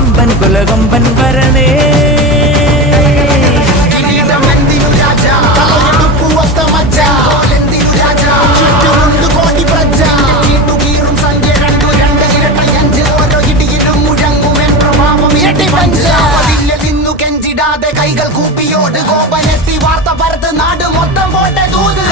വമ്പൻ കുലകൊമ്പൻ വരണേ. കൈകൾ കൂപ്പിയോട് കോപനെത്തി വാർത്ത പരത്ത് നാട് മൊത്തം പോട്ടെ ദൂത്.